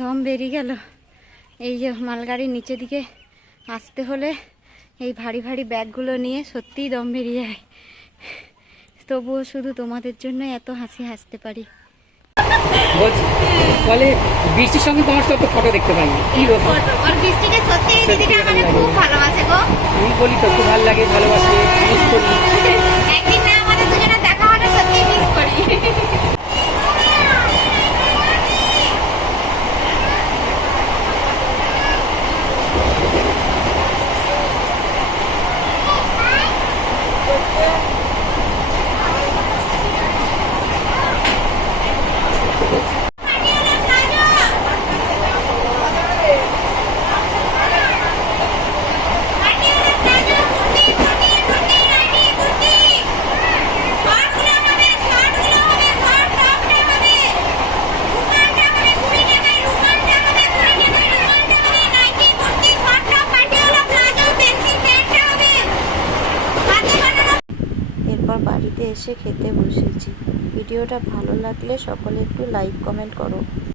দম বেরিয়ে গেল। এই যে মালগাড়ির নিচে দিকে আসতে হলে এই ভারী ভারী ব্যাগগুলো নিয়ে সত্যিই দম বেরিয়ে যায়। তবুও শুধু তোমাদের জন্য এত হাসি হাসতে পারি। বলে বৃষ্টির সঙ্গে তোমার সাথে ফটো দেখতে পাই কি গো বৃষ্টিকে সত্যি দিদিটা খুব ভালোবাসে গো। আমি বলি তো খুব ভালো লাগে ভালোবাসি মিস করি একদিন না আমাদের দুজনের দেখা হলে সত্যি মিস করি এরপর বাড়িতে এসে খেতে বসেছি। ভিডিওটা ভালো লাগলে সকলে একটু লাইক কমেন্ট করো।